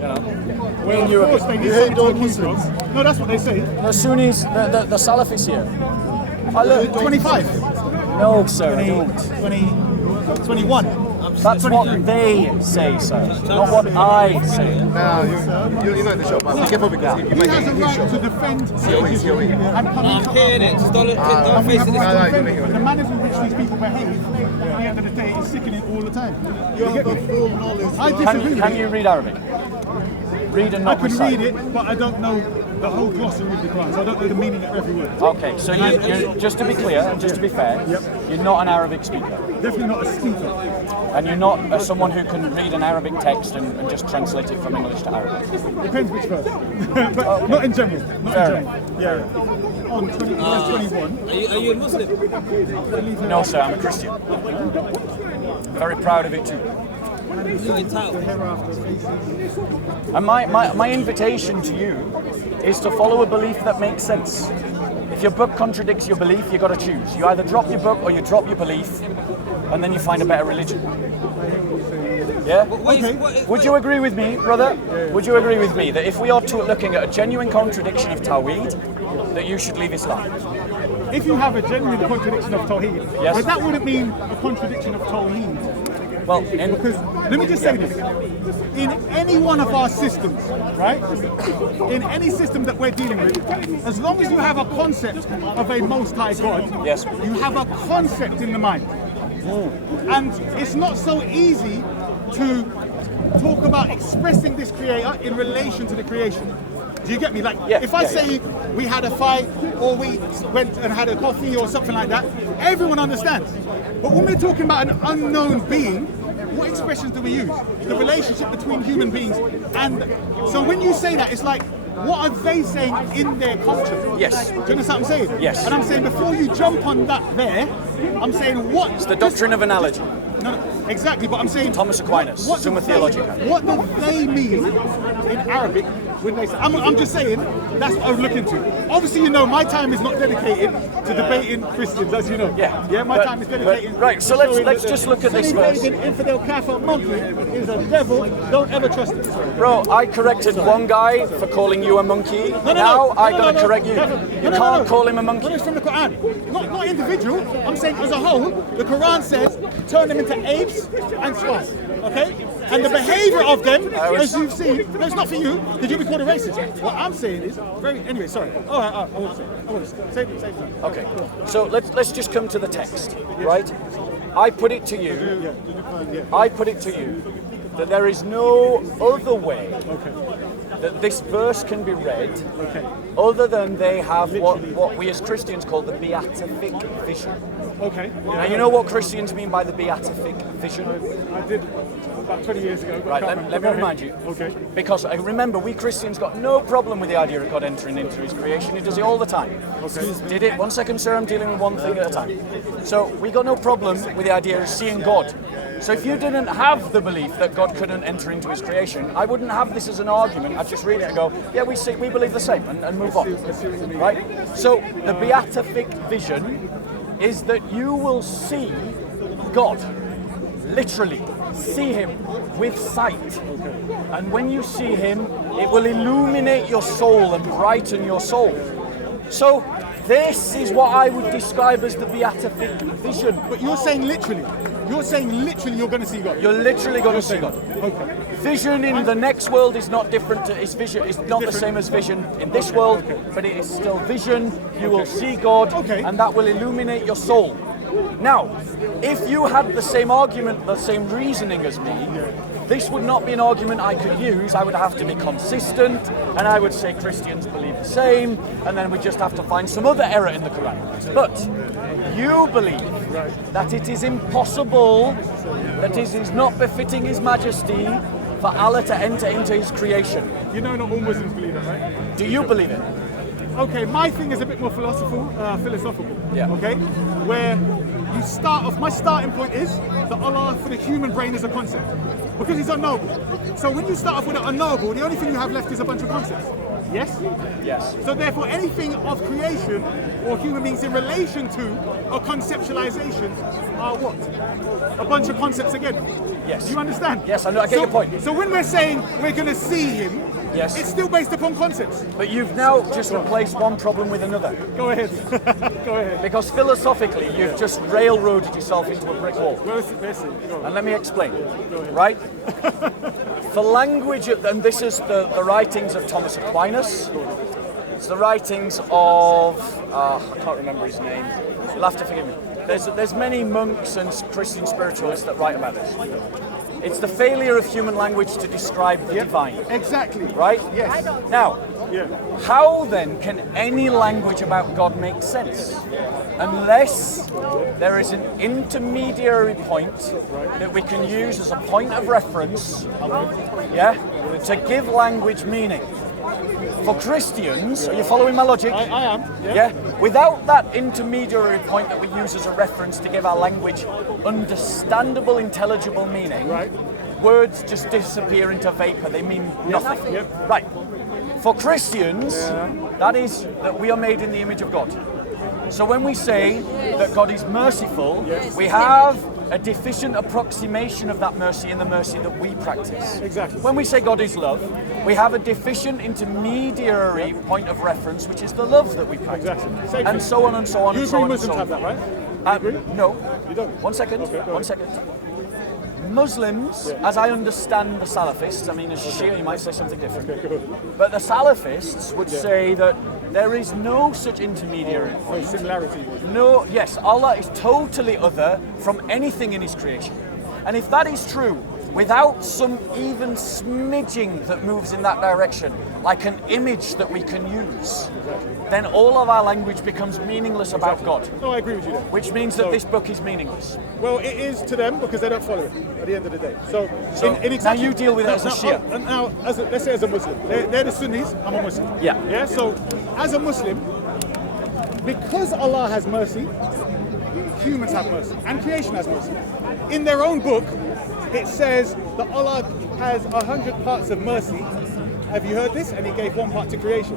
Well, of course, they need hate all something to Muslims. from. No, that's what they say. The Sunnis, the Salafis here. I look, 25. no, sir, I don't. 21. That's what they say, sir, not what I say. No, you're not in the show, but be careful because you He might has get a his right show. to defend COE. and come I'm into hearing it. Just don't and we face have it. a right No, to defend you're it. making The manner in which these people behave, at the end of the day, is sickening all the time. You have a full knowledge. I disagree. Can you read Arabic? Read and I not can recite. read it, but I don't know the whole glossary of the Quran, so I don't know the meaning of every word. Okay, so you're, just to be clear, just to be fair, you're not an Arabic speaker. Definitely not a speaker. And you're not someone who can read an Arabic text and just translate it from English to Arabic. Depends which verse. But not in general. Not Fair in general. Yeah. On 20, verse 21. Are you a Muslim? No, sir, I'm a Christian. Very proud of it too. You're entitled. And my invitation to you is to follow a belief that makes sense. If your book contradicts your belief, you've got to choose. You either drop your book or you drop your belief, and then you find a better religion. Yeah? Would you agree with me, brother? Would you agree with me that if we are looking at a genuine contradiction of Tawheed, that you should leave Islam? If you have a genuine contradiction of Tawheed, Yes. but that wouldn't mean a contradiction of Tawheed. Well, Because, let me just say this, in any one of our systems, right, in any system that we're dealing with, as long as you have a concept of a Most High God, Yes. you have a concept in the mind. And it's not so easy to talk about expressing this creator in relation to the creation. Do you get me? Like, if I say we had a fight or we went and had a coffee or something like that, everyone understands. But when we're talking about an unknown being, what expressions do we use? The relationship between human beings. And so when you say that, it's like, what are they saying in their culture? Yes. Do you understand what I'm saying? Yes. And I'm saying before you jump on that there, I'm saying what? it's the doctrine of analogy. No, exactly, but I'm saying Thomas Aquinas, Summa Theologica. What do they mean in Arabic when they say? I'm just saying that's what I would look into. Obviously, you know, my time is not dedicated to debating Christians, as you know. Yeah, my time is dedicated. right, so to let's showing that just the look at this verse. Sunni-pagan infidel kafir monkey is a devil. Don't ever trust it. Sorry. Bro, I corrected one guy for calling you a monkey. Now I gotta correct you. You can't call him a monkey. But it's from the Quran, not individual. I'm saying as a whole. The Quran says turn them into apes and swans. Okay, and the behaviour of them, as you've seen, no, it's not for you. Did you be called a racist? What I'm saying is Anyway, sorry. All right, I won't say. I won't say. Save time. Okay, so let's just come to the text, right? I put it to you. I put it to you that there is no other way that this verse can be read other than they have what we as Christians call the beatific vision. Okay. Now you know what Christians mean by the beatific vision? I did about 20 years ago. Right, let me remind you. Okay. Because I remember we Christians got no problem with the idea of God entering into his creation. He does it all the time. Okay. Did it? 1 second, sir, I'm dealing with one thing at a time. So we got no problem with the idea of seeing God. So if you didn't have the belief that God couldn't enter into his creation, I wouldn't have this as an argument. I'd just read it and go, yeah, we believe the same, and move on. Right? So the beatific vision is that you will see God, literally see him with sight. And when you see him, it will illuminate your soul and brighten your soul. So this is what I would describe as the beatific vision. But you're saying literally. You're saying literally you're going to see God. You're literally going to see God. Okay. Vision in the next world is not different to its vision. It's not the same as vision in this world, but it is still vision. You will see God, and that will illuminate your soul. Now, if you had the same argument, the same reasoning as me, this would not be an argument I could use. I would have to be consistent, and I would say Christians believe the same, and then we just have to find some other error in the Quran. But you believe that it is impossible, that it is not befitting His Majesty for Allah to enter into His creation. You know not all Muslims believe it, right? Do you believe it? Okay, my thing is a bit more philosophical. Yeah. Okay, where you start off. My starting point is that Allah for the human brain is a concept because He's unknowable. So when you start off with an unknowable, the only thing you have left is a bunch of concepts. Yes? Yes. So therefore anything of creation or human beings in relation to or conceptualizations are what? A bunch of concepts again. Yes. Do you understand? Yes, I know. I get your point. So when we're saying we're going to see him, Yes. it's still based upon concepts. But you've now just replaced one problem with another. Go ahead. Go ahead. Because philosophically, you've just railroaded yourself into a brick wall. Well, listen, go. And let me explain. Right? For language, and this is the writings of Thomas Aquinas. It's the writings of, I can't remember his name. You'll have to forgive me. There's many monks and Christian spiritualists that write about this. It's the failure of human language to describe the divine. Exactly. Right? Yes. Now, Yeah. how then can any language about God make sense? Unless there is an intermediary point that we can use as a point of reference, yeah, to give language meaning. For Christians, are you following my logic? I am. Yeah. Without that intermediary point that we use as a reference to give our language understandable, intelligible meaning, Right. words just disappear into vapor. They mean nothing. Yep. Right. For Christians, that is that we are made in the image of God. So when we say that God is merciful, we have a deficient approximation of that mercy in the mercy that we practice. Exactly. When we say God is love, we have a deficient intermediary point of reference, which is the love that we practice. Exactly. Same And thing. so on and so on You and so agree on and so Muslims on. have that, right? No. You don't? One second. Okay, go One ahead. second. Muslims, as I understand the Salafists, I mean as Shia you might say something different, Okay, good. but the Salafists would say that there is no such intermediary No point. similarity. No, yes, Allah is totally other from anything in His creation. And if that is true, without some even smidging that moves in that direction, like an image that we can use, then all of our language becomes meaningless about God. No, I agree with you there. Which means that this book is meaningless. Well, it is to them because they don't follow it at the end of the day. So now you deal with it as a Shia. Now, let's say as a Muslim. They're the Sunnis, I'm a Muslim. Yeah. Yeah, so as a Muslim, because Allah has mercy, humans have mercy, and creation has mercy. In their own book, it says that Allah has 100 parts of mercy. Have you heard this? And He gave one part to creation.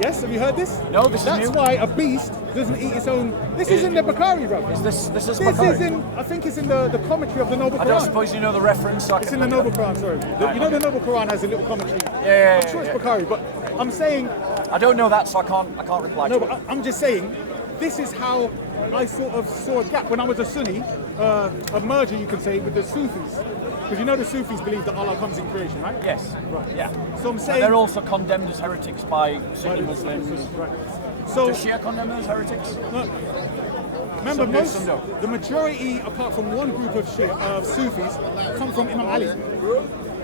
Yes, have you heard this? No, this is That's new. why a beast doesn't eat its own. This is in the Bukhari, bro. Is this This Bukhari? is in, I think it's in the commentary of the Noble I Quran. don't suppose you know the reference. So I It's can in the look it Noble up. Quran, sorry. You know the Noble Quran has a little commentary. Yeah, I'm sure yeah. it's Bukhari, but I'm saying, I don't know that, so I can't reply no, to but it. I'm just saying, this is how I sort of saw a gap when I was a Sunni, a merger, you could say, with the Sufis. Because you know the Sufis believe that Allah comes in creation, right? Yes. Right. Yeah. So I'm And saying... they're also condemned as heretics by Sunni Muslims. Right. So, Does Shia condemn them as heretics? remember, Some do, some don't. the majority, apart from one group of Sufis, come from Imam Ali.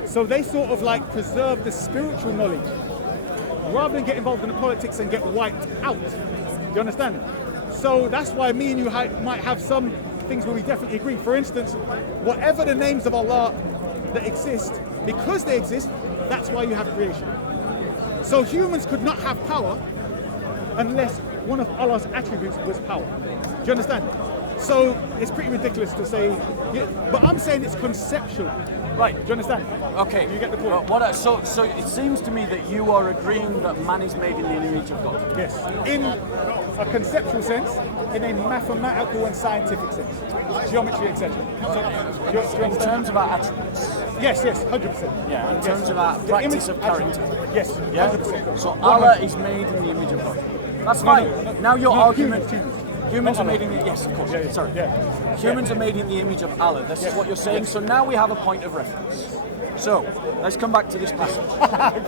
So they sort of like preserve the spiritual knowledge rather than get involved in the politics and get wiped out. Do you understand? So that's why me and you might have some things where we definitely agree. For instance, whatever the names of Allah that exist, because they exist, that's why you have creation. So humans could not have power unless one of Allah's attributes was power. Do you understand? So it's pretty ridiculous to say, but I'm saying it's conceptual. Right, do you understand? Okay. You get the point? So it seems to me that you are agreeing that man is made in the image of God. Yes. In a conceptual sense, in a mathematical and scientific sense. Geometry, etc. So, do you In understand? terms of our attributes. Yes, 100%. Yeah, in Yes. terms of our The practice image of character. attribute. Yes, Yeah? 100%. So Allah is made in the image of God. That's fine. Now your argument... Humans are Not made in the... Yes, of course. Yeah, yeah, Sorry. yeah. Humans are made in the image of Allah. This is what you're saying. So now we have a point of reference. So, let's come back to this passage.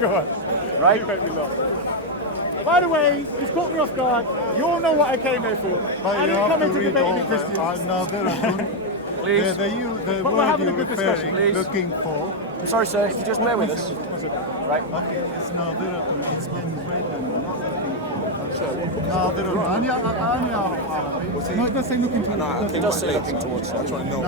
Go on. Right? You make me laugh. By the way, he's caught me off guard. You all know what I came here for. I didn't come here to debate any Christians. Please. The But we're word having a you're good discussion, referring, please. looking for, I'm sorry, sir. If you just bear with us. That's okay. Right? okay, it's Nadiratu, it's been written, not looking for. No, it does say looking towards. It does say looking towards. I'm trying to know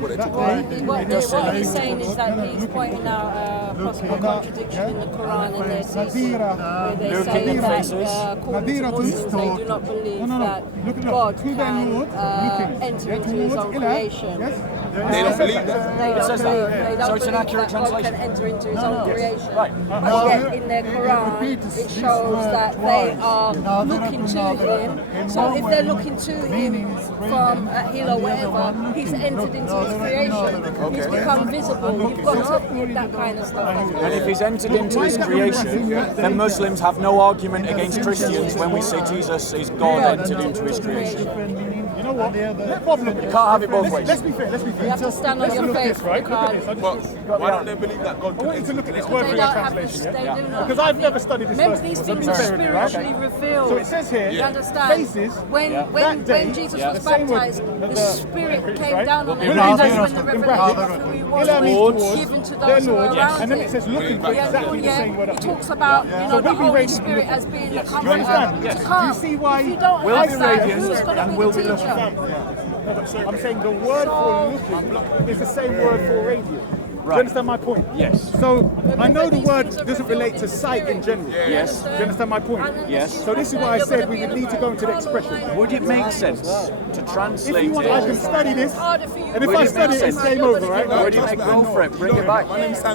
what it took. What he's saying is that he's pointing out a possible contradiction in the Quran and their teaching, where they say that according to Muslims, they do not believe that God can enter into his own creation. They don't believe that. They don't says believe, that. they don't So it's an believe accurate that God translation. can enter into his own creation. Right. But yet in their Quran, it shows that they are looking to him. So if they're looking to him from a hill or whatever, he's entered into his creation. He's become visible. You've got to put that kind of stuff. And if he's entered into his creation, then Muslims have no argument against Christians when we say Jesus is God entered into his creation. You know what? Let Bob look at it. Can't have it both ways. Let's be fair. Let's be fair. You have to stand on Let's your look at faith. this, right? Look at this. But why don't they believe that God I could want you to enter? look at this word for They your don't have translation, this, yeah? they do not. Because I've never studied this Remember, verse these before, things so are be fair, right? spiritually revealed. So it says here, You understand? faces, When that day, Jesus the was same word, baptized, the Spirit came right? down on Will him, it and be that's when the in revelation brackets? of who he Ila means was towards given to their those who Lord, were around and then it him. says looking for exactly the same word. It talks about So the we'll be Holy radiant Spirit looking. as being the Do you comforter understand? to Do come. you see why If you don't We'll have be that, radiant who's going and to we'll be be the looking. teacher? I'm saying the word for looking is the same word for radiant. Do Right. you understand my point? Yes. So I know the These word things are doesn't relate to sight in general. Yes. Do you understand my point? Yes. So this is why I said we would need to go into the expression. Would it make sense to If translate you want, I can it? study this, and if Would I it study make it, it's sense? game over, right? Would it make go for it? Bring it back.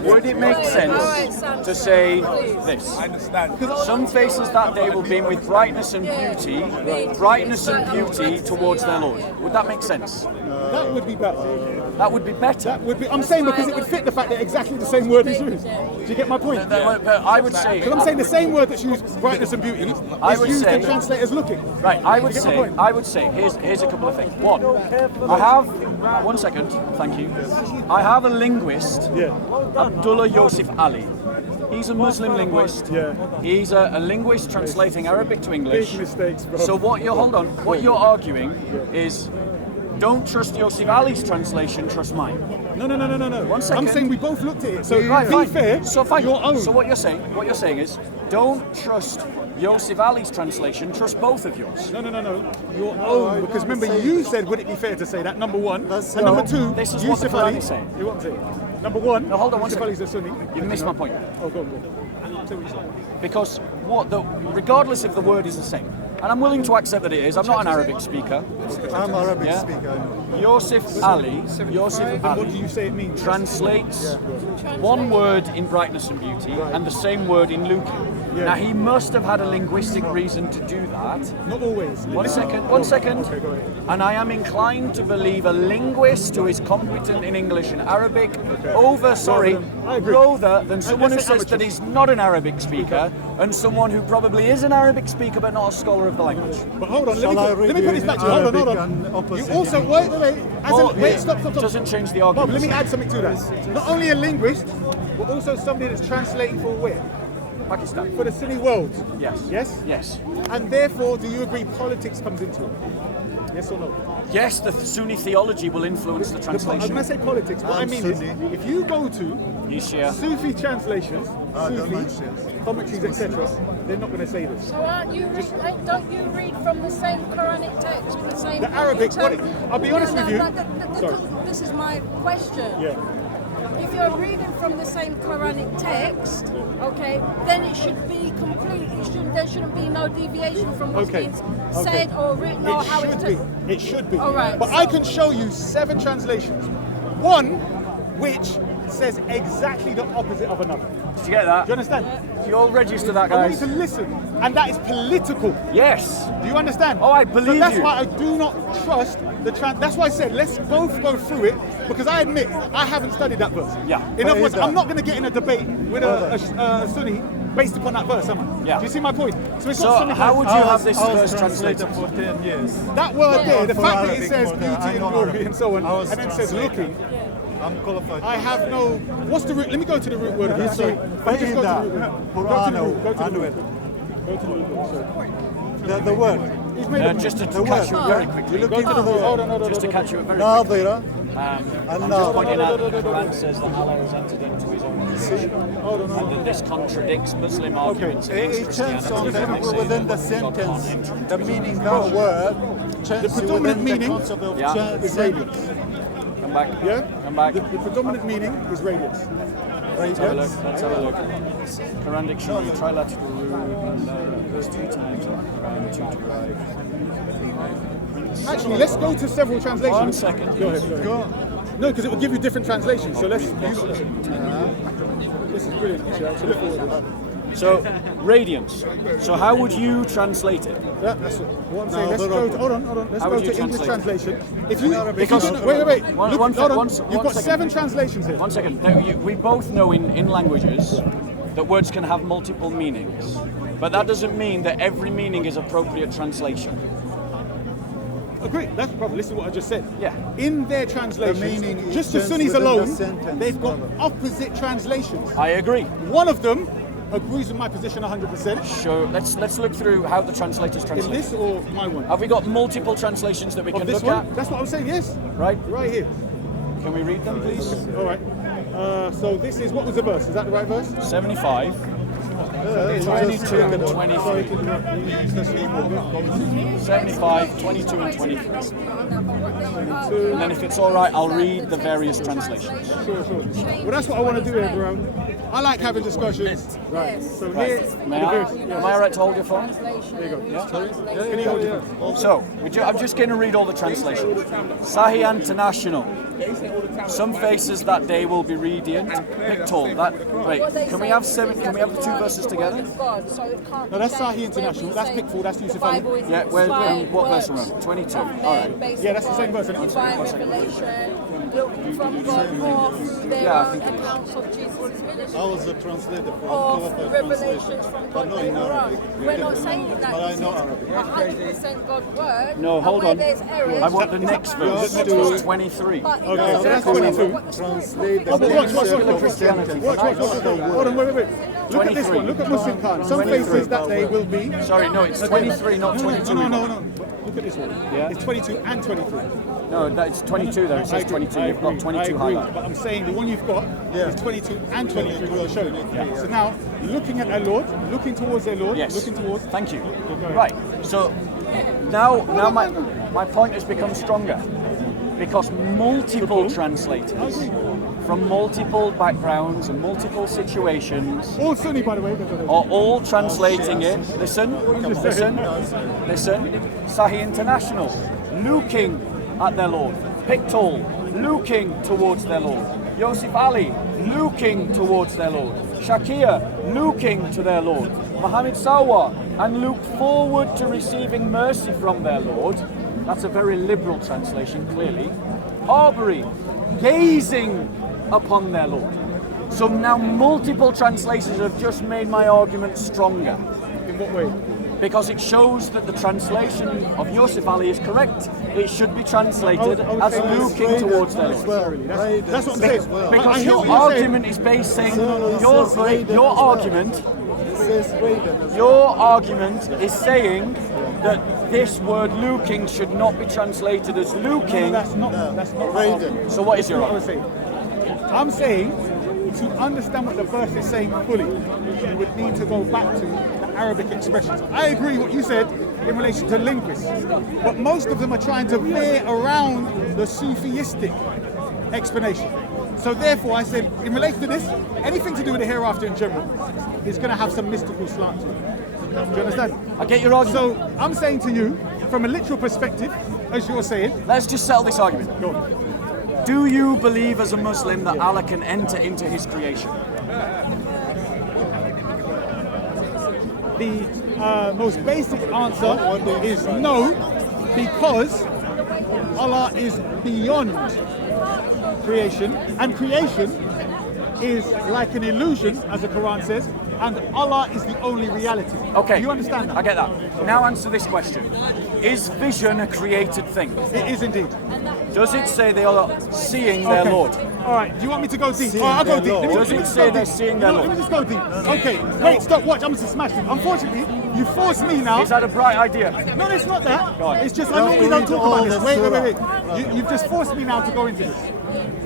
Would it make sense to say this? I understand. Some faces that day will beam with brightness and beauty towards their Lord. Would that make sense? That would be better. That would be better. That would be. I'm saying because it would fit the fact that exactly the same word is used. Do you get my point? But I would say. Because I'm saying the same word that's used, brightness and beauty, I is would used say- to translate as looking. Right, I would You get my say, point? here's a couple of things. One, I have, 1 second, thank you. I have a linguist, Abdullah Yosef Ali. He's a Muslim linguist. Yeah. He's a linguist translating Arabic to English. Big mistakes, bro. So what you're arguing is, don't trust Yosef Ali's translation, trust mine. No. 1 second. I'm saying we both looked at it. So Right, be fine. fair. So fine. Your own. So what you're saying is, don't trust Yosef Ali's translation, trust both of yours. No. Your own. Because remember, you said, would it be fair to say that? Number one. And number two, This is what the Yusuf Quran Ali. is saying. You want to say? Number one. No, hold on 1 Yusuf second. Ali's a Sunni. You've missed my point. Oh, go on. Say what you said. Because regardless if the word is the same, and I'm willing to accept that it is. I'm not an Arabic speaker. I'm Arabic Yeah. speaker. Yosef Ali What do you say it means? translates one word in brightness and beauty and the same word in looking. Yeah. Now he must have had a linguistic reason to do that. Not always. 1 second. Okay, go ahead. And I am inclined to believe a linguist who is competent in English and Arabic rather than someone who Let's say says that amateurs. he's not an Arabic speaker and someone who probably is an Arabic speaker but not a scholar of the language. But hold on, let Shall I me read put you this in back to you. Hold Arabic on. and opposite You also, in wait, stop. Doesn't change the Bob, argument. let me add something to that. Not only a linguist, but also somebody that's translating for where? Pakistan. For the Sunni world. Yes. Yes? Yes. And therefore, do you agree politics comes into it? Yes or no? Yes, the Sunni theology will influence the I'm translation. going to say politics, what I mean is, Sunni. if you go to He's Shia. Sufi translations, don't mind Sufi Shias. commentaries, etc., they're not going to say this. So don't you read from the same Quranic text with the same... The Arabic, I'll be honest with you. Sorry. This is my question. Yeah. If you're reading from the same Quranic text, okay, then it should be complete. There shouldn't be no deviation from what's Okay. being said or written or how it's... It should be. All right, But so- I can show you 7 translations. One which says exactly the opposite of another. Did you get that? Do you understand? You all register that, I want you guys? to listen. And that is political. Yes. Do you understand? Oh, I So believe that's you. why I do not trust the that's why I said let's both go through it, because I admit I haven't studied that verse. Yeah. In other Where words, is that? I'm not going to get in a debate with a Sunni based upon that verse, am I? Yeah. Do you see my point? So it's So not something how like would you have this verse translated? for 10 years. that word there, the For fact that it Arabic, says for beauty the- I and know glory Arabic. and so on, I was and then says translating. looking, I'm qualified. I have no. What's the root? Let me go to the root word of it. Sorry. Let me just go to the root word. Go to the root. Go to the root. Go to the root word. Sorry. The word. He's made up Just to The catch word. you very quickly. You look into the Hold word. on, no. Just to catch you very quickly. ناظرة I'm just pointing out that the Quran says that Allah has entered into his own creation, and that this contradicts Muslim arguments against It changes Christianity. on that say within the God can't sentence. enter into The his meaning own that word The changes predominant within the meaning concept of Yeah. is radiance. Come back. Yeah? Come back. The predominant meaning is radiance. Let's have a look. Let's have a look. Quran dictionary, trilateral rule, there's 2 times in the Quran, 2 to 5. Actually, let's go to several translations. 1 second. Go ahead. Go on. No, because it will give you different translations. So let's. This is brilliant. Shia. So look forward. So, radiance. So how would you translate it? Yeah, that's what I'm saying. Let's go to, hold on. Let's How go would you to English translate it? translation. If you, Because- wait. One- Look, one hold on. sec- You've one got second. 7 translations here. 1 second. Now, we both know in languages that words can have multiple meanings. But that doesn't mean that every meaning is appropriate translation. Agree. That's the problem. Listen to what I just said. Yeah. In their translations, The meaning is just the just Sunnis within the alone, sentence, they've got brother. opposite translations. I agree. One of them agrees with my position 100%. Sure. Let's look through how the translators In translate. this or my one? Have we got multiple translations that we Of can this look one? at? That's what I'm saying, yes. Right? Right here. Can we read them, please? All right. So this is, what was the verse? Is that the right verse? 75, 22 and 23. 75, 22 and 23. And then if it's all right, I'll read the various translations. Sure. Well, that's what I want to do here, bro. I like having discussions. Right. So here, May I? Am I all right to hold your phone? There you go. can you hold it? So, I'm just going to read all the translations. Sahih International. Some faces that day will be radiant. Pictorial. Wait, can we have the 2 verses together? No, that's Sahih International. That's Pickford. That's Yusuf Ali. Yeah, what verse are we on? 22. All right. Yeah, that's the same verse, isn't it? Divine revelation, look from God more through their Yeah, I own think it is. accounts of Jesus' ministry. I was a translator for Of qualified revelations translation, from but God not in later on. Arabic. We're not saying that But I this know is Arabic. 100% God's word. No, and hold where on. there's errors, I want the next verse, which is 23. But Okay, so that's 22. Translate the Oh, but watch. concept of Christianity. sentence. Watch. Hold on, wait. Look at this 23. one. Look at Muslim Khan. Some 23. faces that day will be. Sorry, no, it's 23, not 22. No. Look at this one. Yeah. It's 22 and 23. No, it's 22 there. It says 22. You've got 22 highlighted. But I'm saying the one you've got is 22 and 23 what you're showing. Yeah. So now, looking at our Lord, looking towards their Lord, Yes. looking towards. Thank you. ahead. Right. So now my point has become stronger because multiple translators from multiple backgrounds and multiple situations All Sunni, by the way. are all translating it. Listen. Sahih International, looking at their Lord. Pictorial, looking towards their Lord. Yusuf Ali, looking towards their Lord. Shia, looking to their Lord. Muhammad Sawa, and look forward to receiving mercy from their Lord. That's a very liberal translation, clearly. Arbery, gazing upon their Lord. So now multiple translations have just made my argument stronger. In what way? Because it shows that the translation of Yusuf Ali is correct. It should be translated I would as say looking towards their Lord. That's what I'm saying. Because I hear your what you're saying. argument is based saying your argument is saying that this word looking should not be translated as looking. That's not right. So what is your What I was argument? saying. I'm saying to understand what the verse is saying fully, you would need to go back to the Arabic expressions. I agree what you said in relation to linguists, but most of them are trying to veer around the Sufistic explanation. So therefore I said, in relation to this, anything to do with the hereafter in general is going to have some mystical slant to it. Do you understand? I get your argument. So I'm saying to you, from a literal perspective, as you're saying, Let's just settle this argument. go on. Do you believe as a Muslim that Allah can enter into his creation? The most basic answer is no, because Allah is beyond creation, and creation is like an illusion, as the Quran says, and Allah is the only reality. Okay. Do you understand that? I get that. Now answer this question. Is vision a created thing? It is indeed. Does it say they are seeing their Lord? All right, do you want me to go deep? I'll go deep. Does it say they're seeing their Let Lord? me just go deep. Okay, wait, stop, watch, I'm going to smash it. Unfortunately, you force me now. Is that a bright idea? No, it's not that. Go on. It's just I normally don't talk about this. Wait. You've just forced me now to go into this.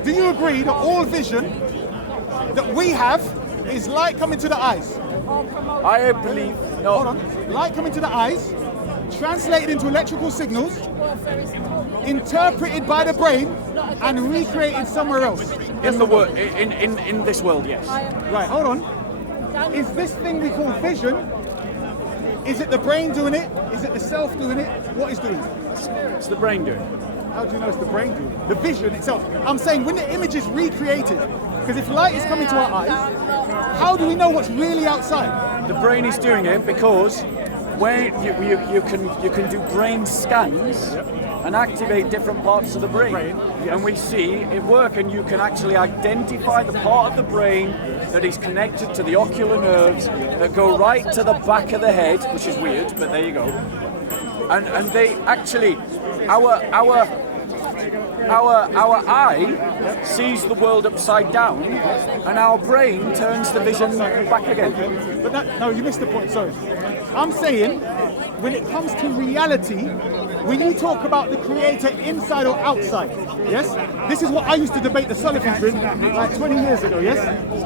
Do you agree that all vision that we have is light coming to the eyes? I believe. No. Hold on. Light coming to the eyes, translated into electrical signals, interpreted by the brain, and recreated somewhere else. In the world, in this world, yes. Right, hold on. Is this thing we call vision, is it the brain doing it? Is it the self doing it? What is doing it? It's the brain doing. How do you know it's the brain doing it? The vision itself. I'm saying when the image is recreated, because if light is coming to our eyes, how do we know what's really outside? The brain is doing it because when you can do brain scans and activate different parts of the brain. And we see it work, and you can actually identify the part of the brain that is connected to the ocular nerves that go right to the back of the head, which is weird, but there you go. And they actually, our eye sees the world upside down, and our brain turns the vision back again. But no, you missed the point, sorry. I'm saying, when it comes to reality, when you talk about the creator inside or outside, yes? This is what I used to debate the Sullivans with like 20 years ago, yes?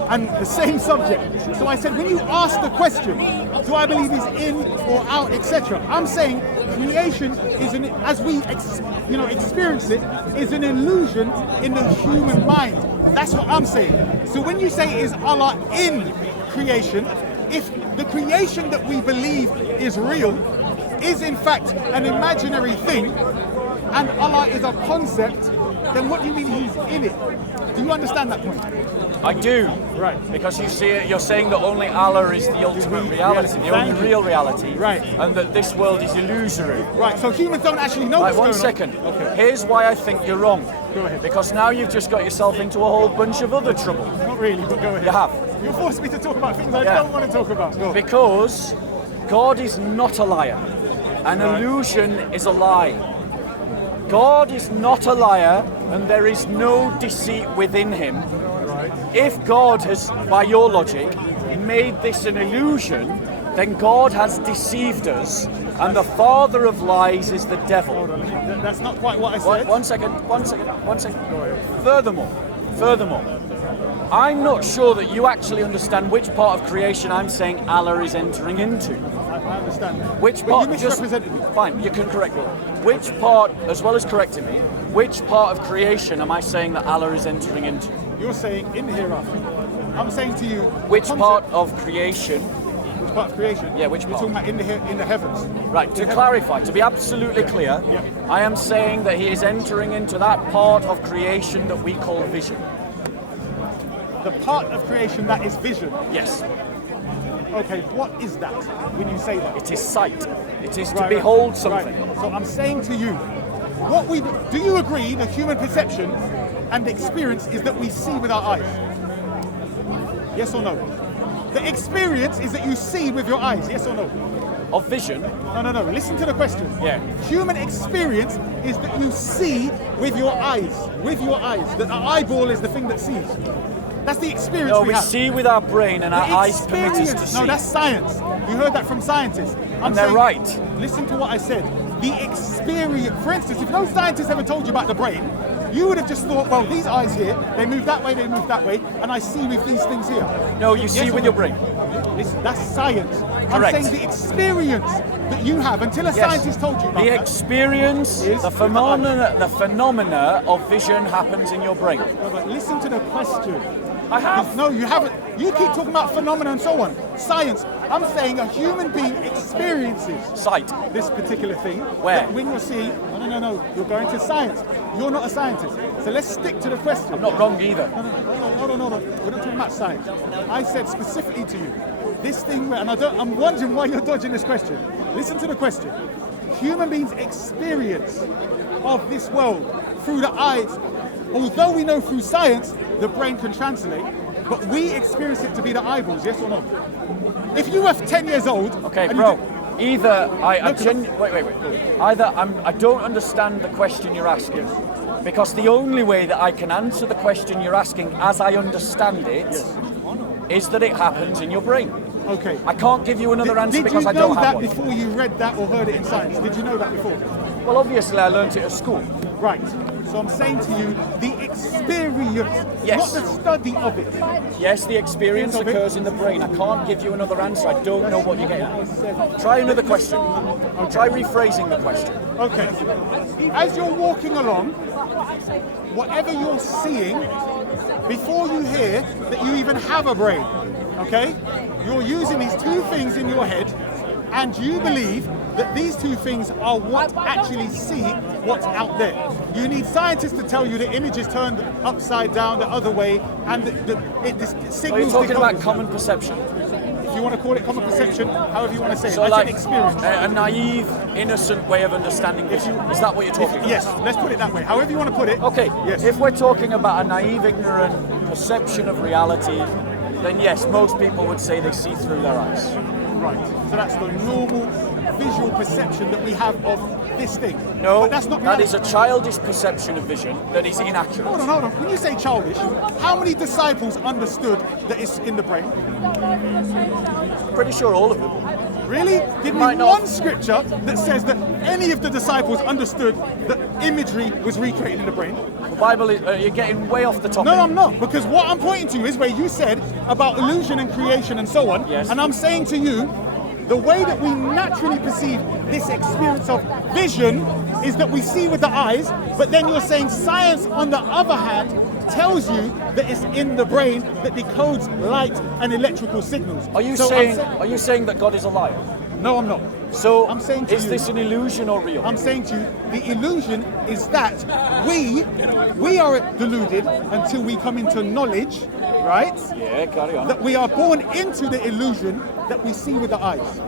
And the same subject. So I said, when you ask the question, do I believe he's in or out, etc., I'm saying creation is as we experience it, is an illusion in the human mind. That's what I'm saying. So when you say is Allah in creation, if the creation that we believe is real, is in fact an imaginary thing, and Allah is a concept, then what do you mean he's in it? Do you understand that point? I do. Right. Because you see it, you're saying that only Allah is the ultimate reality, the only real reality. Right. And that this world is illusory. Right, so humans don't actually know what's One going second. on. Okay. Here's why I think you're wrong. Go ahead. Because now you've just got yourself into a whole bunch of other trouble. Not really, but go ahead. You have. You forced me to talk about things I don't want to talk about. Go. Because God is not a liar. An illusion is a lie. God is not a liar, and there is no deceit within him. Right. If God has, by your logic, made this an illusion, then God has deceived us, and the father of lies is the devil. That's not quite what I said. One second. Go ahead. Furthermore, I'm not sure that you actually understand which part of creation I'm saying Allah is entering into. I understand that. Which But part? you misrepresented me. Fine, you can correct me. Which part, as well as correcting me, which part of creation am I saying that Allah is entering into? You're saying in the hereafter. I'm saying to you. Which concept- part of creation? Which part of creation? Yeah, which You're part? talking about in the heavens. Right, to clarify, to be absolutely clear, I am saying that he is entering into that part of creation that we call vision. The part of creation that is vision. Yes, Okay, what is that when you say that? it is sight. It is to Right, behold something. Right. So I'm saying to you, do you agree that human perception and experience is that we see with our eyes? Yes or no? The experience is that you see with your eyes, yes or no? Of vision, No. Listen to the question. Yeah. Human experience is that you see with your eyes. With your eyes. That the eyeball is the thing that sees. That's the experience no, we we have. see with our brain and our The eyes permit us to experience. see. No, that's science. You heard that from scientists. And they're right. Listen to what I said. The experience. For instance, if no scientist ever told you about the brain, you would have just thought, well, these eyes here, they move that way, and I see with these things here. No, you see or with no? your brain. Listen, that's science. Correct. I'm saying the experience that you have until a scientist told you about The that. experience, Is- the phenomena of vision happens in your brain. No, but listen to the question. I have. No, you haven't. You keep talking about phenomena and so on. Science. I'm saying a human being experiences Sight. this particular thing. Where? That when you're seeing, no. You're going to science. You're not a scientist. So let's stick to the question. I'm not wrong either. Hold on. We're not talking about science. I said specifically to you, this thing where, I'm wondering why you're dodging this question. Listen to the question. Human beings' experience of this world through the eyes, although we know through science the brain can translate, but we experience it to be the eyeballs, yes or no? If you were 10 years old... Okay, and bro. you Either I don't understand the question you're asking. Because the only way that I can answer the question you're asking as I understand it is that it happens in your brain. Okay. I can't give you another answer because I Did you don't know have that one. before you read that or heard it in science? Did you know that before? Well, obviously I learnt it at school. Right. So I'm saying to you, the experience, Yes. not the study of it. Yes, the experience Of it. occurs in the brain. I can't give you another answer. I don't know what you're getting at. Try another question. Try rephrasing the question. Okay. As you're walking along, whatever you're seeing, before you hear that you even have a brain, okay? You're using these two things in your head, and you believe that these two things are what actually see what's out there. You need scientists to tell you the image is turned upside down the other way, and the Are signals. you talking about decode. common perception? If you want to call it common perception, however you want to say it, So that's like an experience. a naive, innocent way of understanding vision. Is that what you're talking about? Yes, let's put it that way. However you want to put it. Okay, Yes. if we're talking about a naive, ignorant perception of reality, then yes, most people would say they see through their eyes. Right. So that's the normal visual perception that we have of this thing. No, but that's not that reality. is a childish perception of vision that is inaccurate. Hold on. When you say childish, how many disciples understood that it's in the brain? Pretty sure all of them. Really? Give me Might not. one scripture that says that any of the disciples understood that imagery was recreated in the brain. The Bible is, you're getting way off the topic. No, I'm not. Because what I'm pointing to is where you said about illusion and creation and so on. Yes. And I'm saying to you, the way that we naturally perceive this experience of vision is that we see with the eyes, but then you're saying science, on the other hand, tells you that it's in the brain that decodes light and electrical signals. Are you So Are you saying that God is a liar? No, I'm not. So I'm saying to is you- this an illusion or real? I'm saying to you, the illusion is that we are deluded until we come into knowledge, right? Yeah, carry on. That we are born into the illusion that we see with the eyes.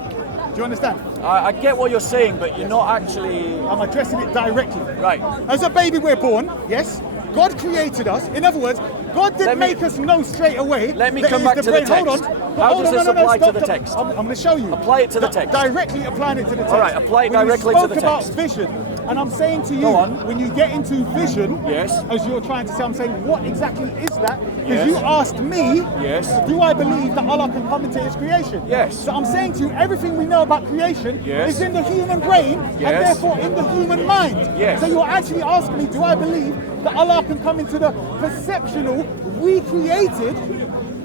Do you understand? I get what you're saying, but you're not actually I'm addressing it directly. right. As a baby, we're born, yes. God created us. In other words, God didn't Let me- make us know straight away. Let me that come it's back to the brain. Hold text. on. How Hold does on, this no, apply to stop, the stop. text? I'm going to show you. Apply it to the text. Directly applying it to the text. All right, apply it When directly you to spoke the text. about vision, and I'm saying to you, Go on. when you get into vision, Yes. as you're trying to say, I'm saying, what exactly is that? Because Yes. you asked me, Yes. do I believe that Allah can come into His creation? Yes. So I'm saying to you, everything we know about creation Yes. is in the human brain, and Yes. therefore in the human mind. Yes. So you're actually asking me, do I believe that Allah can come into the perceptional, recreated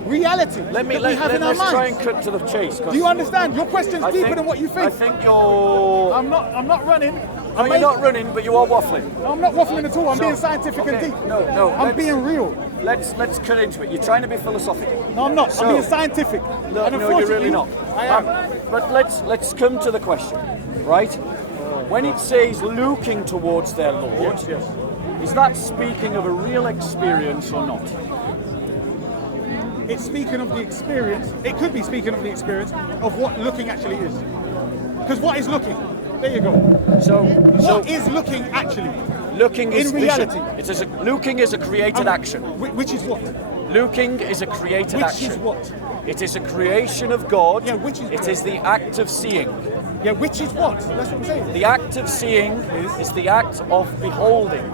reality Let me that we have in our let's try and minds? cut to the chase. 'Cause Do you understand? Your question's I deeper think- than what you I think. think you're. I'm not running. No, you're not running, but you are waffling. I'm not waffling at all. I'm So- being scientific and okay, deep. no, I'm let's- being real. Let's cut into it. You're trying to be philosophical. No, I'm not. So- I'm being scientific. No, and no, you're really not. I am. But let's come to the question, right? When it says looking towards their Lord, Yes. is that speaking of a real experience or not? It's speaking of the experience. It could be speaking of the experience of what looking actually is. Because what is looking? There you go. So What is looking actually? looking is in vision. reality? Looking is a created action. Which is what? Looking is a created Which action. is what? It is a creation of God. Yeah, which is It what? is the act of seeing. Yeah, which is what? That's what I'm saying. The act of seeing is the act of beholding.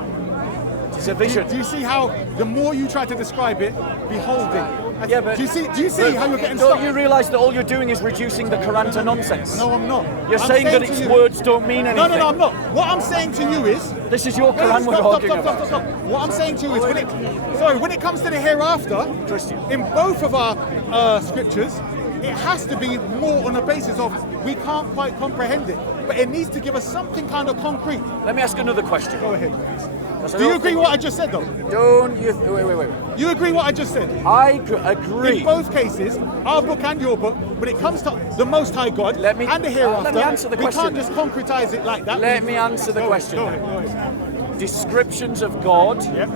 It is a vision. Do you see how the more you try to describe it, beholding? Yeah, but do you see how you're getting Don't stuck? you realise that all you're doing is reducing the Quran to nonsense? No, I'm not. You're I'm saying that to its you- words don't mean anything. No, I'm not. What I'm saying to you is. This is your Wait, Quran we're talking about. stop. What I'm saying to you is, when it comes to the hereafter, Christian. in both of our scriptures, it has to be more on the basis of we can't quite comprehend it, but it needs to give us something kind of concrete. Let me ask another question. Go ahead. 'Cause I Do you don't agree think- what I just said, though? Don't you? Wait. You agree what I just said? I agree. In both cases, our book and your book, when it comes to the Most High God Let me- and the hereafter, let me answer the we question. can't just concretize it like that. Let me answer the question. Go ahead. Descriptions of God Yep.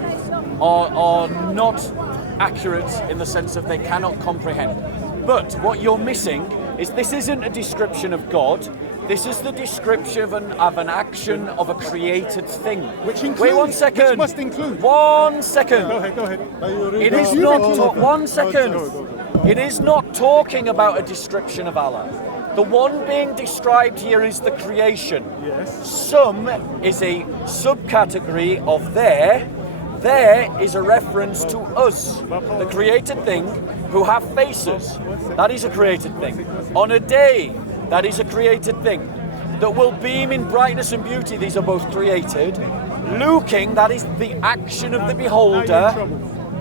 are not accurate in the sense of they cannot comprehend. But what you're missing is this isn't a description of God. This is the description of an action of a created thing. Which includes, Wait 1 second. Which must include. 1 second. Go ahead. It is You not. read all of them. 1 second. Go. It is not talking about a description of Allah. The one being described here is the creation. Yes. Some is a subcategory of there. There is a reference to us, the created thing, who have faces. That is a created thing. On a day, that is a created thing. That will beam in brightness and beauty, these are both created. Looking, that is the action of the beholder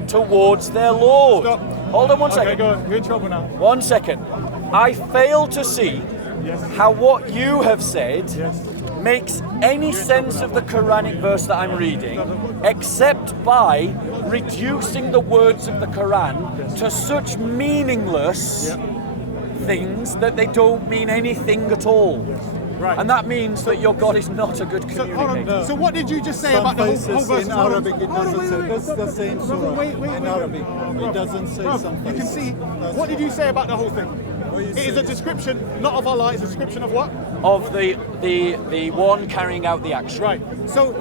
towards their Lord. Stop. Hold on one Okay, second. go on. You're in trouble now. 1 second. I fail to see how what you have said makes any sense of the Quranic verse that I'm reading, except by reducing the words of the Quran to such meaningless things that they don't mean anything at all. Right. And that means that your God is not a good communicator. So what did you just say Some about the whole places verse? in Hold on. Arabic it Hold on, doesn't say. wait. That's the same surah Wait, in Arabic. It doesn't say Bro, some you places. can see. That's What did you say about the whole thing? What you It is say a description, not of Allah. It's a description of what? Of the one carrying out the action. Right. So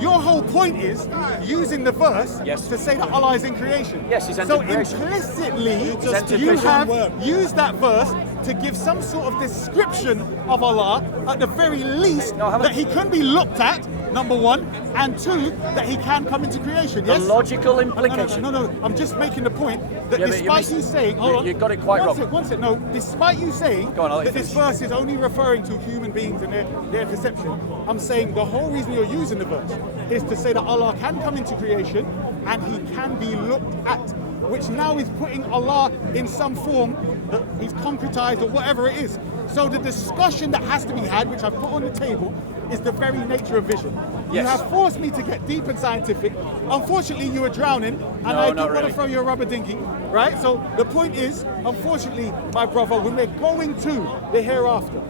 your whole point is using the verse Yes. to say that Allah is in creation. Yes, He's So entered creation. implicitly, entered you creation. have used that verse to give some sort of description of Allah, at the very least, No, I haven't. that He can be looked at, number one, and two, that He can come into creation. The Yes. logical implication. No. I'm just making the point that Yeah, but despite you saying, hold on, you got it quite wrong. One sec. No, despite you saying Go on, I'll let that you this finish. verse is only referring to human beings and their perception, I'm saying the whole reason you're using the verse is to say that Allah can come into creation and He can be looked at, which now is putting Allah in some form that He's concretized or whatever it is. So the discussion that has to be had, which I've put on the table, is the very nature of vision. You Yes. have forced me to get deep and scientific. Unfortunately, you were drowning, and No, I not didn't want really. to throw you a rubber dinghy, right? So the point is, unfortunately, my brother, when we're going to the hereafter,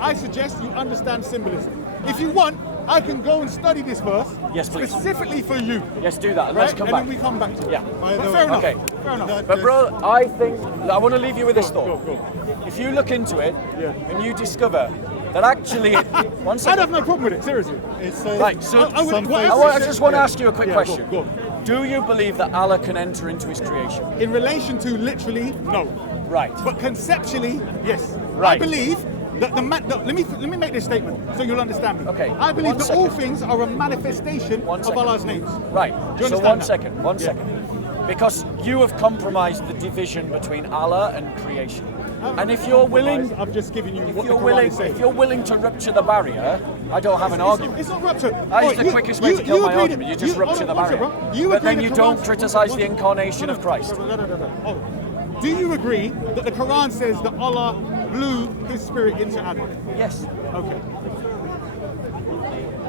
I suggest you understand symbolism. If you want, I can go and study this verse Yes, please. specifically for you, Yes, do that. right? Let's come and back. then we come back to it. Yeah. By But the fair way- enough. Okay. Fair enough. But bro, I think I want to leave you with this Go, thought. go. If you look into it Yeah. and you discover that actually, one I'd second. have no problem with it, seriously. It says Right, so I would- some whatever places- I just want to ask you a quick Yeah, question. go. Do you believe that Allah can enter into His creation? In relation to literally, no. Right. But conceptually, yes. I Right. believe that let me make this statement so you'll understand me. Okay, I believe one that all second. things are a manifestation One of second. Allah's names. Right. Do you So understand one that? second. Because you have compromised the division between Allah and creation. And if you're willing, I'm just giving you if what you're the Quran willing, is saying. if you're willing to rupture the barrier, I don't have an argument. It's not rupture. That is Oh, the quickest way to kill my agreed argument. You just rupture the hold on, barrier. one second, bro. But agreed then the you Quran- don't criticize the one- incarnation of Christ. No. Oh. Do you agree that the Quran says that Allah blew His spirit into Adam? Yes. Okay.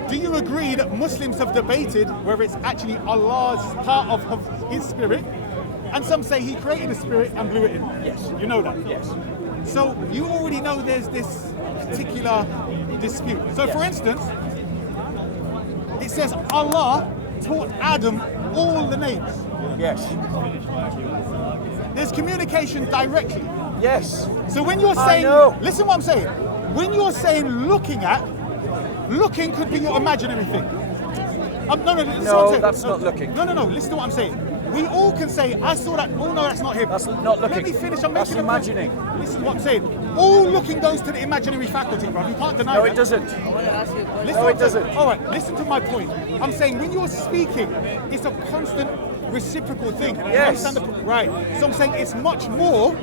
Do you agree that Muslims have debated whether it's actually Allah's part of His spirit? And some say He created a spirit and blew it in. Yes. You know that? Yes. So you already know there's this particular dispute. So for Yes. instance, it says Allah taught Adam all the names. Yes. There's communication directly. Yes. So when you're I saying, know. listen what I'm saying. When you're saying looking could be your imaginary thing. No, listen No, what I'm saying. that's not looking. No, listen to what I'm saying. We all can say, I saw that, oh no, that's not him. That's not looking. Let me finish, I'm That's making a point. imagining. Listen to what I'm saying. All looking goes to the imaginary faculty, bro. You can't deny No, that. it doesn't. I want to ask you a question. Listen No, what it I'm saying. doesn't. All right, listen to my point. I'm saying when you're speaking, it's a constant reciprocal thing. You Yes. understand right. So I'm saying it's much more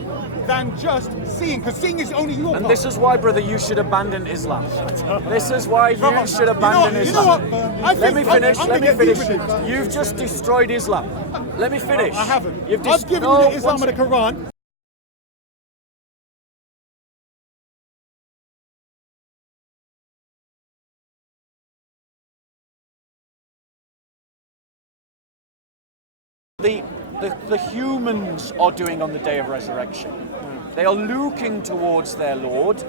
than just seeing, because seeing is only your And part. this is why, brother, you should abandon Islam. This is why you should abandon you know Islam. what? I Let think me finish. I'm Let me gonna get finish. deep with it. You've just destroyed Islam. Let me finish. I haven't. You've I've given no, you the Islam one of the Quran. the humans are doing on the day of resurrection. They are looking towards their Lord.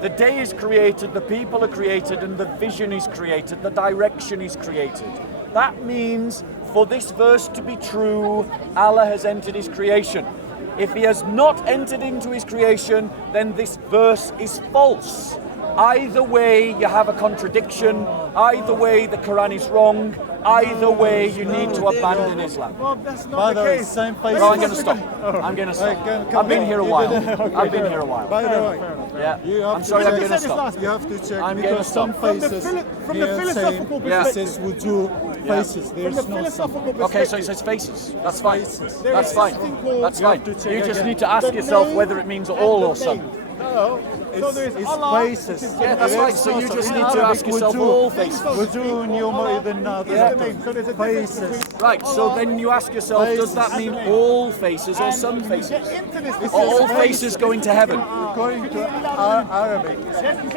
The day is created, the people are created, and the vision is created, the direction is created. That means for this verse to be true, Allah has entered His creation. If He has not entered into His creation, then this verse is false. Either way, you have a contradiction. Either way, the Quran is wrong. either way, you need to abandon Islam. Well, that's By not the the way, case. same faces. No, I'm going to stop. I'm going to stop. I've been here a while. I've been here a while. By the way, Yeah. you have I'm sorry, to I'm check- going to stop. You have to check I'm gonna because some stop. faces From the here philosophical saying perspective. faces would do faces. From There's the no some. philosophical perspective. Okay, so it says faces. That's fine. Faces. That's fine. That's You have fine. to check You just again. need to ask The yourself name whether it means and all the or some. name. No. So there is It's Allah. faces. Yeah, that's There right. is So you no just some. need In to Arabic ask we yourself do- all faces. we do in Yoma Idin Nadiratun. So there's a difference Faces. between Right, so then you ask yourself, does that mean all faces or some faces? into this Are all faces going to heaven? According to Arabic,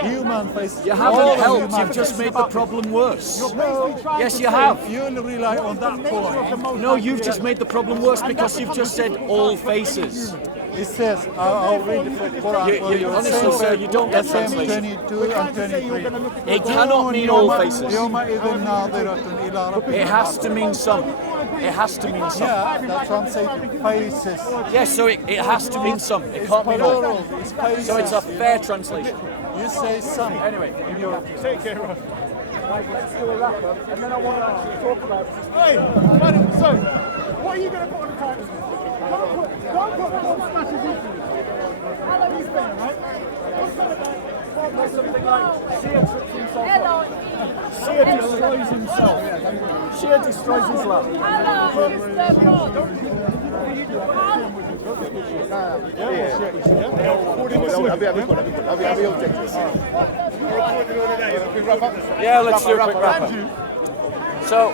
human faces. You all haven't helped, human you've just made the problem worse. No, Yes, you have. you'll rely on that point. No, you've just made the problem worse because you've just said all faces. It says, I'll read the Quran for you. Honestly, sir, you don't get Same translation. 22 and 23. It cannot mean all faces. يومئذ ناظرة إلى ربها. It has to mean some. It has to mean some. Yeah, that's what I'm saying. Faces. Yes, so it has to mean some. It can't mean all. Plural. It's faces. So it's a fair translation. You say some. Anyway, In your Take care, Ross. let's do a wrap up, and then I want to actually talk about Hey, madam, so, what are you going to put on the title? Don't put Paul smashes into you. He's there, right? something like Shia trips himself up. Hello. Shia destroys himself. Shia destroys Islam. Hello, Mr. God. Yeah, let's do a quick wrap up. So,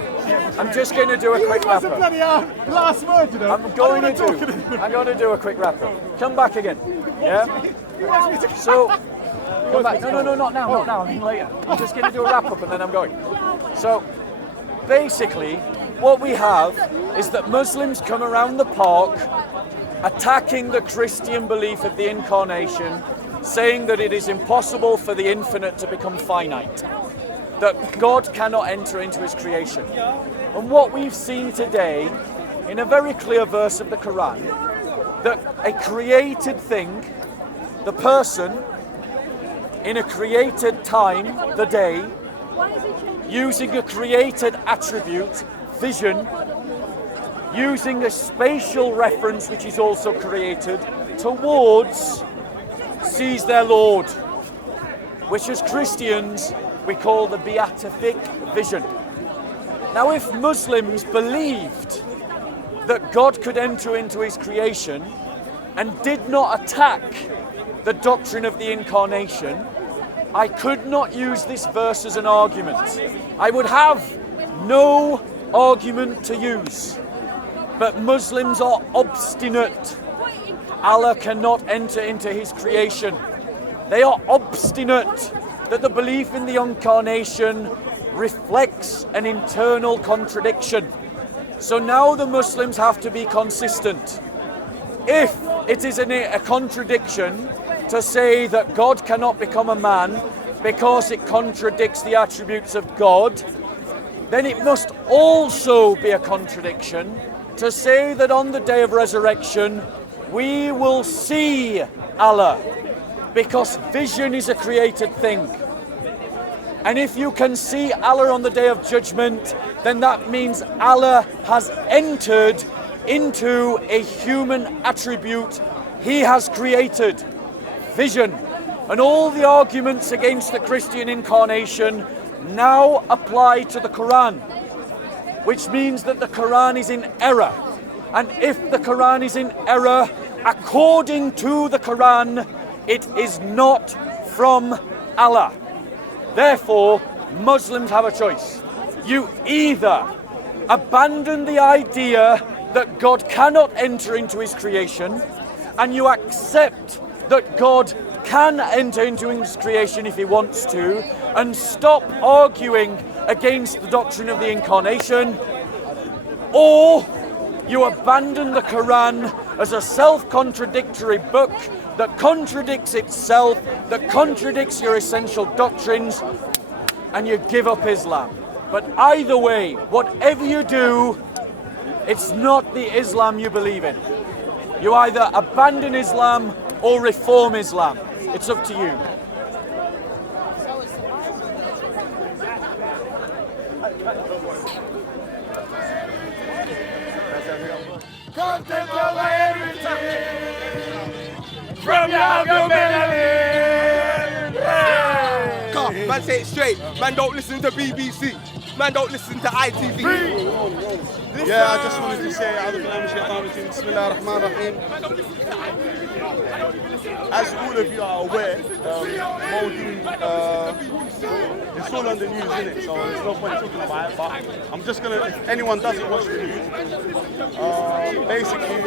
I'm just going to do a quick wrap up. Bloody last word, you know. I'm going to do a quick wrap up. Come back again. Yeah? So, come back. No, not now, not now. I mean later. I'm just going to do a wrap up and then I'm going. So, basically, what we have is that Muslims come around the park attacking the Christian belief of the incarnation, saying that it is impossible for the infinite to become finite, that God cannot enter into his creation. And what we've seen today, in a very clear verse of the Quran, that a created thing, the person, in a created time, the day, using a created attribute, vision, using a spatial reference which is also created, towards, sees their Lord, which as Christians we call the beatific vision. Now if Muslims believed that God could enter into his creation and did not attack the doctrine of the incarnation, I could not use this verse as an argument. I would have no argument to use. But Muslims are obstinate. Allah cannot enter into his creation. They are obstinate that the belief in the incarnation reflects an internal contradiction. So now the Muslims have to be consistent. If it is a contradiction to say that God cannot become a man because it contradicts the attributes of God, then it must also be a contradiction to say that on the day of resurrection we will see Allah, because vision is a created thing. And if you can see Allah on the day of judgment, then that means Allah has entered into a human attribute he has created, vision. And all the arguments against the Christian incarnation now apply to the Quran, which means that the Quran is in error. And if the Quran is in error, according to the Quran, it is not from Allah. Therefore, Muslims have a choice. You either abandon the idea that God cannot enter into his creation, and you accept that God can enter into his creation if he wants to, and stop arguing against the doctrine of the incarnation, or you abandon the Quran as a self-contradictory book that contradicts itself, that contradicts your essential doctrines, and you give up Islam. But either way, whatever you do, it's not the Islam you believe in. You either abandon Islam or reform Islam. It's up to you. content over everything. From your melody. Come, man, say it straight. Man, don't listen to BBC. Man, don't listen to ITV. Yeah, I just wanted to say, Bismillah ar-Rahman ar-Rahim. As all of you are aware, Muldoon, it's all on the news, isn't it? So there's no point talking about it. But I'm just gonna, if anyone doesn't watch the news, basically,